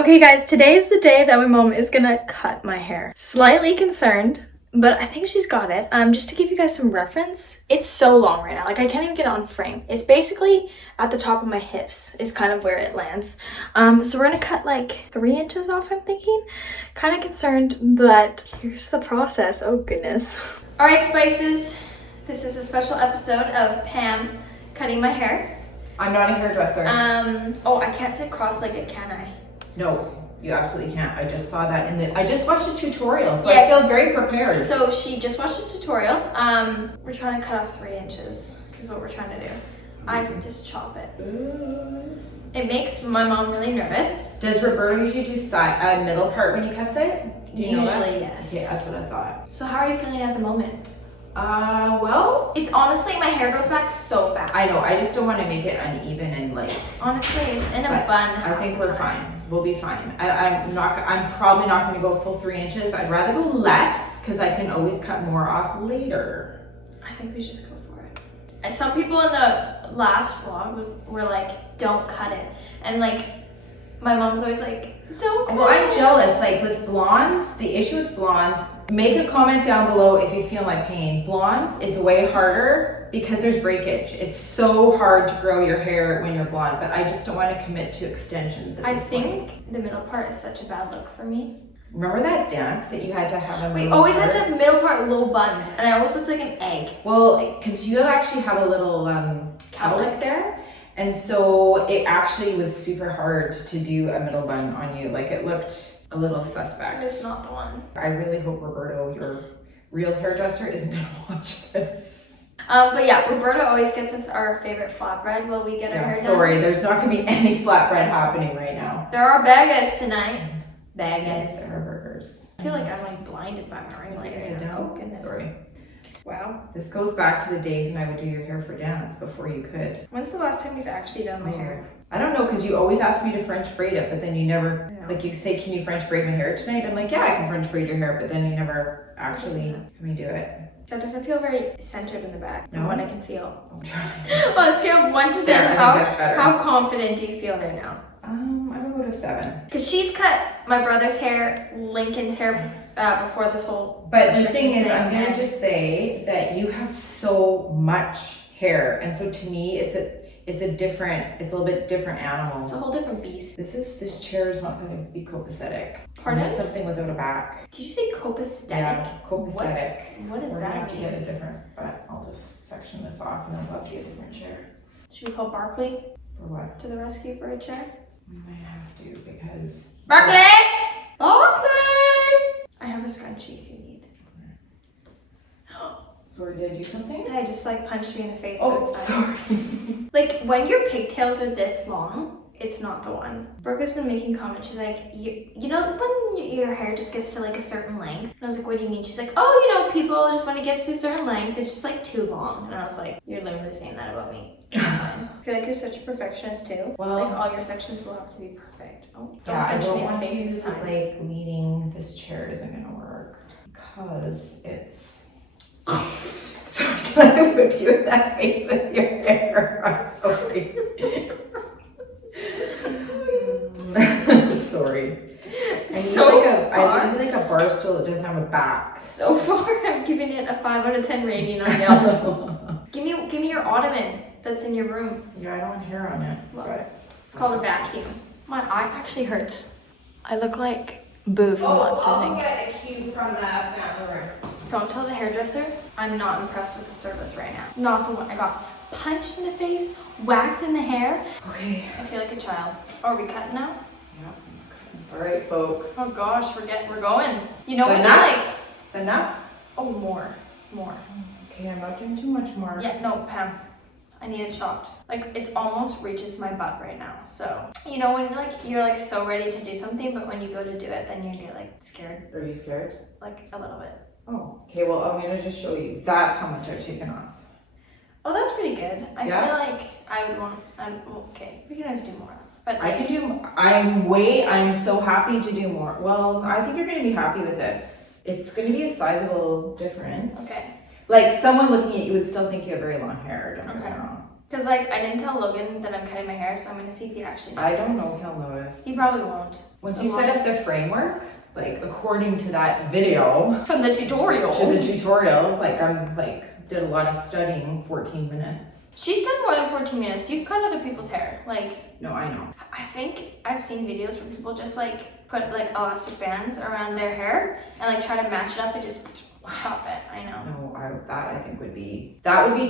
Okay guys, today is the day that my mom is gonna cut my hair. Slightly concerned, but I think she's got it. Just to give you guys some reference, it's so long right now. Like I can't even get it on frame. It's basically at the top of my hips is kind of where it lands. So we're gonna cut like 3 inches off, I'm thinking. Kind of concerned, but here's the process. Oh goodness. All right, Spices. This is a special episode of Pam cutting my hair. I'm not a hairdresser. Oh, I can't say cross-legged, can I? No, you absolutely can't. I just saw that I just watched a tutorial, so Yes. I feel very prepared. So she just watched a tutorial. We're trying to cut off 3 inches is what we're trying to do. I just chop it. Ooh. It makes my mom really nervous. Does Roberto usually do middle part when he cuts it? Do you know that? Usually, yes. Okay, that's what I thought. So how are you feeling at the moment? Well, It's honestly, my hair goes back so fast. I know. I just don't want to make it uneven and like. Honestly, it's in a bun. I think we're fine. We'll be fine. I'm probably not going to go full 3 inches. I'd rather go less because I can always cut more off later. I think we should just go for it. Some people in the last vlog were like, don't cut it. And like, my mom's always like, don't cut it. Well, I'm jealous. Like with blondes, the issue with blondes, make a comment down below if you feel my pain. Blondes, it's way harder because there's breakage. It's so hard to grow your hair when you're blonde, but I just don't want to commit to extensions at this point. The middle part is such a bad look for me. Remember that dance that you had to have a We always had to have middle part low buns, and I always looked like an egg. Well, because you actually have a little cowlick there. And so it actually was super hard to do a middle bun on you. Like it looked a little suspect. It's not the one. I really hope Roberto, your real hairdresser, isn't gonna watch this. But yeah, Roberto always gets us our favorite flatbread while we get our hair done. Sorry, there's not gonna be any flatbread happening right now. There are bagas tonight. Bagas. Yes, there are burgers. I feel like I'm like blinded by my ring light right now. Oh goodness. Sorry. Wow. This goes back to the days when I would do your hair for dance before you could. When's the last time you've actually done my hair? I don't know, because you always ask me to French braid it, but then you never, like you say, can you French braid my hair tonight? I'm like, yeah, I can French braid your hair, but then you never actually let me do it. That doesn't feel very centered in the back from what I can feel. I'm trying. On a scale of 1 to 10, There, I think that's better. how confident do you feel right now? I'm about a 7. Because she's cut my brother's hair, Lincoln's hair before this whole. But the thing is, I'm gonna just say that you have so much hair, and so to me, it's a little bit different animal. It's a whole different beast. This chair is not going to be copacetic. Pardon? It's something without a back. Did you say copacetic? Yeah, copacetic. What does We're that gonna have to mean? get a different, but I'll just section this off and then we'll have to get a different chair. Should we call Barkley For what? to the rescue for a chair? We might have to because. Barkley! I have a scrunchie if you need. Sorry, did I do something? I just like punched me in the face. Oh, but it's fine. sorry. Like when your pigtails are this long, it's not the one. Brooke has been making comments. She's like, you know when your hair just gets to like a certain length? And I was like, what do you mean? She's like, oh, you know, people just when it gets to a certain length, it's just like too long. And I was like, you're literally saying that about me. It's fine. I feel like you're such a perfectionist too. Well, like all your sections will have to be perfect. Oh, don't yeah, I punch don't me in the want face you this time. like leaning. This chair isn't gonna work because it's. Sorry, did I whip you in that face with your hair? I'm sorry. Sorry. I need like a bar stool that doesn't have a back. So far, I'm giving it a 5 out of 10 rating on Yelp. Give me your ottoman that's in your room. Yeah, I don't want hair on it. But it's called a vacuum. My eye actually hurts. I look like Boo from Monsters I'll Inc. get a cue from the family room. Don't tell the hairdresser I'm not impressed with the service right now. Not the one. I got punched in the face, whacked in the hair. Okay. I feel like a child. Are we cutting now? Yep. All right, folks. Oh gosh, we're going. You know Is what? enough? Like, Is enough? oh, more. Okay, I'm not doing too much more. Yeah, no, Pam. I need it chopped. Like it almost reaches my butt right now. So you know when like you're like so ready to do something, but when you go to do it, then you get like scared. Are you scared? Like a little bit. Oh, okay. Well, I'm gonna just show you. That's how much I've taken off. Oh, that's pretty good. I Yeah? feel like I would want. Okay, we can always do more. But I can do. I'm so happy to do more. Well, I think you're gonna be happy with this. It's gonna be a sizable difference. Okay. Like someone looking at you would still think you have very long hair. Don't get me Okay. wrong. Because, like, I didn't tell Logan that I'm cutting my hair, so I'm going to see if he actually notices. I don't know if he'll notice. He probably won't. Once you set up the framework, like, according to that video. From the tutorial. To the tutorial, like, I'm, like, did a lot of studying, 14 minutes. She's done more than 14 minutes. You've cut other people's hair. Like... No, I know. I think I've seen videos where people just, like, put, like, elastic bands around their hair and, like, try to match it up and just chop it. I know. No, that I think would be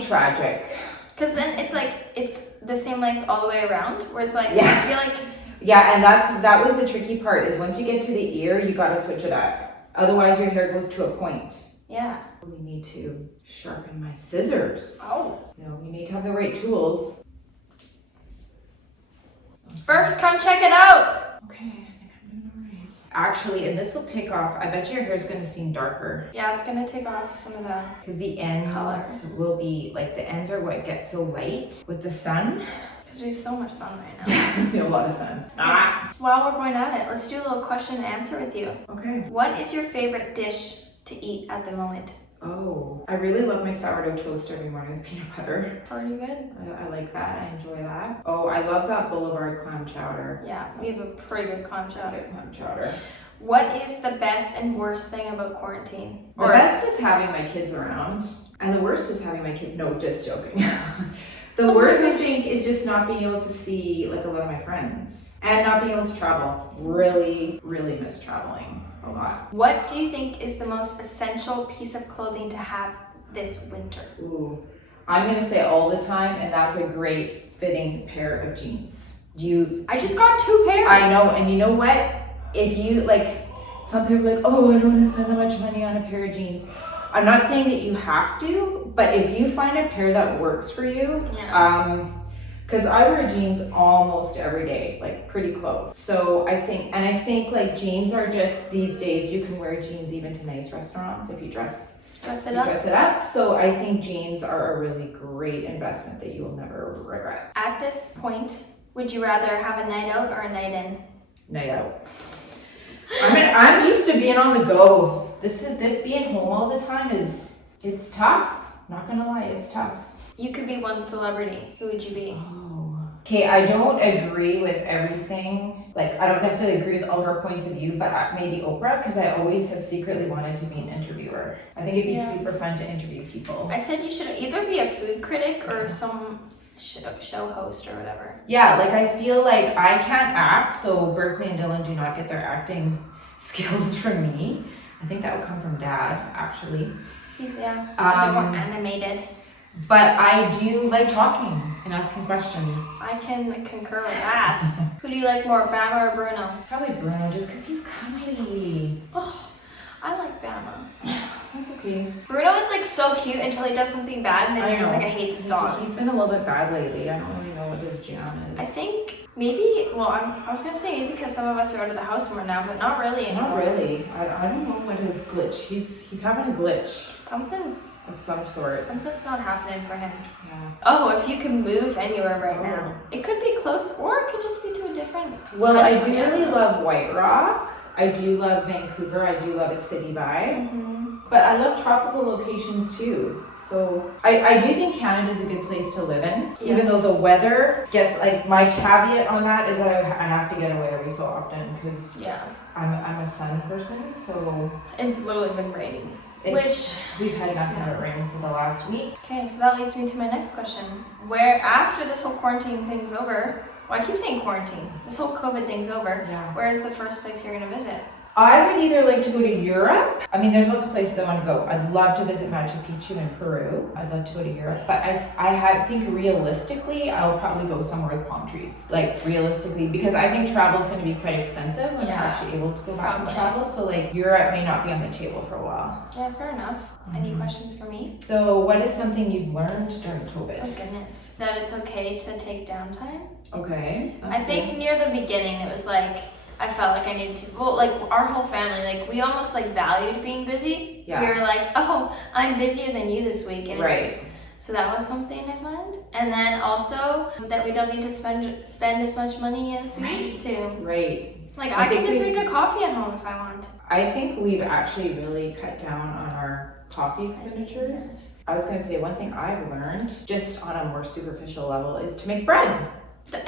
tragic. Because then it's like, it's the same length all the way around, whereas like, yeah. I feel like... Yeah, and that was the tricky part, is once you get to the ear, you gotta switch it up. Otherwise your hair goes to a point. Yeah. We need to sharpen my scissors. Oh. You know, you need to have the right tools. First, come check it out! Okay. Actually, and this will take off, I bet your hair is going to seem darker. Yeah, it's going to take off some of the because the ends color will be, like, the ends are what gets so light with the sun. Because we have so much sun right now. We have a lot of sun. While we're going at it, let's do a little question and answer with you. Okay. What is your favorite dish to eat at the moment? Oh, I really love my sourdough toast every morning with peanut butter. Pretty good. I like that. I enjoy that. Oh, I love that Boulevard clam chowder. Yeah, we have a pretty good clam chowder. Clam chowder. What is the best and worst thing about quarantine? The best is having my kids around, and the worst is having my kids. No, just joking. The worst, I think, is just not being able to see, like, a lot of my friends and not being able to travel. Really, really miss traveling a lot. What do you think is the most essential piece of clothing to have this winter? Ooh, I'm gonna say all the time, and that's a great fitting pair of jeans. I just got 2 pairs. I know, and you know what? If you, like, some people are like, oh, I don't want to spend that much money on a pair of jeans. I'm not saying that you have to, but if you find a pair that works for you, because I wear jeans almost every day, like pretty close. So I think like jeans are just, these days you can wear jeans even to nice restaurants if you dress it up. So I think jeans are a really great investment that you will never regret. At this point, would you rather have a night out or a night in? Night out. I'm used to being on the go. This being home all the time it's tough. Not gonna lie, it's tough. You could be one celebrity. Who would you be? Oh. Okay, I don't agree with everything. Like, I don't necessarily agree with all her points of view, but maybe Oprah, because I always have secretly wanted to be an interviewer. I think it'd be super fun to interview people. I said you should either be a food critic or some show host or whatever. Yeah, like I feel like I can't act, so Berkeley and Dylan do not get their acting skills from me. I think that would come from Dad, actually. He's a bit more animated. But I do like talking and asking questions. I can concur with that. Who do you like more, Bama or Bruno? Probably Bruno, just because he's cuddly. Oh, I like Bama. That's okay. Bruno is like so cute until he does something bad, and then you're just like, I hate this dog. He's been a little bit bad lately. I don't really know what his jam is. I think maybe, I was gonna say maybe because some of us are out of the house more now, but not really anymore. Not really. I don't know what his glitch. He's having a glitch. Something's of some sort. Something's not happening for him. Yeah. Oh, if you can move anywhere right now. It could be close, or it could just be to a different Well, I country. do really love White Rock. I do love Vancouver. I do love a city vibe. Mm-hmm. But I love tropical locations too. So I do think Canada is a good place to live in. Yes. Even though the weather gets, like, my caveat on that is that I have to get away every so often because I'm a sun person. So it's literally been raining. We've had nothing but rain for the last week. Okay, so that leads me to my next question. Where, after this whole quarantine thing's over, well, I keep saying quarantine, this whole COVID thing's over, where is the first place you're going to visit? I would either like to go to Europe. I mean, there's lots of places I want to go. I'd love to visit Machu Picchu in Peru. I'd love to go to Europe. But I think realistically, I'll probably go somewhere with palm trees. Like, realistically, because I think travel is going to be quite expensive when you're actually able to go back and travel. So, like, Europe may not be on the table for a while. Yeah, fair enough. Any questions for me? So, what is something you've learned during COVID? Oh, goodness. That it's okay to take downtime. Okay. I think near the beginning, it was like, I felt like I needed to, well, like our whole family, like we almost like valued being busy. Yeah. We were like, oh, I'm busier than you this week. And so that was something I learned. And then also that we don't need to spend as much money as we used to. Right. Like I can just make a coffee at home if I want. I think we've actually really cut down on our coffee expenditures. I was gonna say, one thing I've learned, just on a more superficial level, is to make bread. I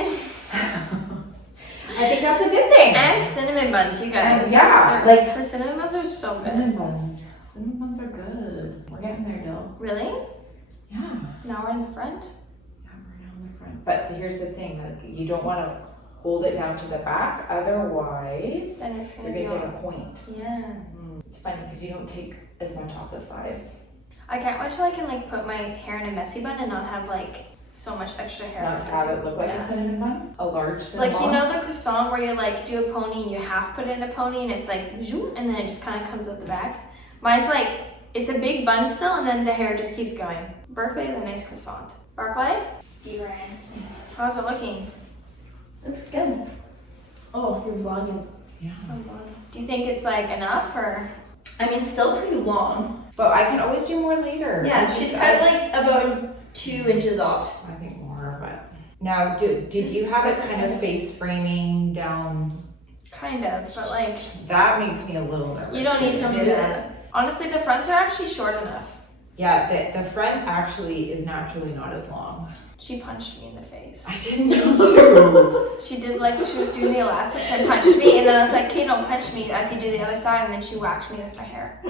think that's a good thing. And cinnamon buns, you guys. And yeah, like for cinnamon buns are so good. Cinnamon buns are good. We're getting there, Dill. Really? Yeah. Now we're in the front? Yeah, we're now in the front. But here's the thing, like, you don't want to hold it down to the back, otherwise then it's gonna you're gonna get a point. Yeah. It's funny because you don't take as much off the sides. I can't wait till I can like put my hair in a messy bun and not have like so much extra hair. Not to have it look like a cinnamon bun? A large cinnamon like, bun? you know the croissant where you like do a pony and you half put it in a pony and it's like zoom, and then it just kind of comes out the back? Mine's like, it's a big bun still and then the hair just keeps going. Berkeley is a nice croissant. Barclay? D-Ryan. How's it looking? Looks good. Oh, you're vlogging. Yeah. Do you think it's like enough or? I mean, still pretty long. But I can always do more later. Yeah, she's cut like about 2 inches off. I think more, but. Now, did you have it kind of face framing down? Kind of, but like. That makes me a little nervous. You don't need to Don't do do that. Honestly, the fronts are actually short enough. Yeah, the front actually is naturally not as long. She punched me in the face. I didn't know too. She did like when she was doing the elastics and punched me, and then I was like, "Okay, don't punch me," as you do the other side, and then she whacked me with my hair.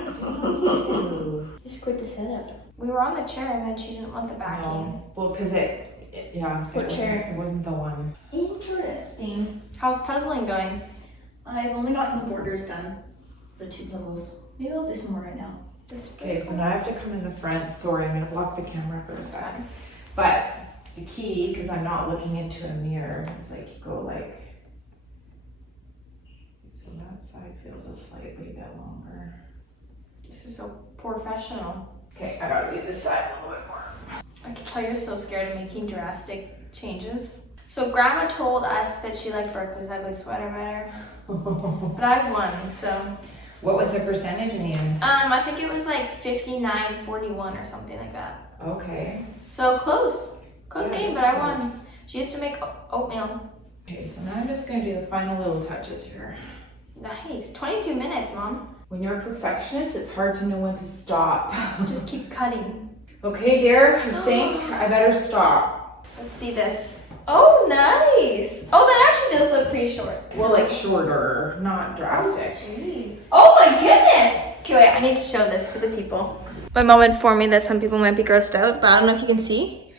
Just quit the setup. We were on the chair, and then she didn't want the backing. No. Well, because yeah. What chair? It wasn't the one. Interesting. How's puzzling going? I've only gotten the borders done. The 2 puzzles. Maybe I'll do some more right now. Okay, so now I have to come in the front. Sorry, I'm gonna block the camera for a second. But the key, because I'm not looking into a mirror, is like you go like. So that side feels a slightly bit longer. This is so professional. Okay, I gotta do this side a little bit more. I can tell you're so scared of making drastic changes. So Grandma told us that she liked Berkeley's ugly sweater better, but I've won, so. What was the percentage in the end? I think it was like 59-41 or something like that. Okay. So close Yeah, game, but that's I won. close. She used to make oatmeal. Okay, so now I'm just gonna do the final little touches here. Nice. 22 minutes, Mom. When you're a perfectionist, it's hard to know when to stop. Just keep cutting. Okay, dear, I think I better stop. Let's see this. Oh, nice. Oh, that actually does look pretty short. Well, like shorter, not drastic. Jeez. Oh my goodness. Okay, wait, I need to show this to the people. My mom informed me that some people might be grossed out, but I don't know if you can see.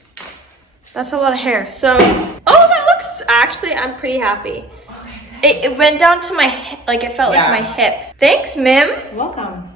That's a lot of hair. So, oh, that looks, actually, I'm pretty happy. Okay, good. It went down to my, like, it felt like my hip. Thanks, Mim. Welcome.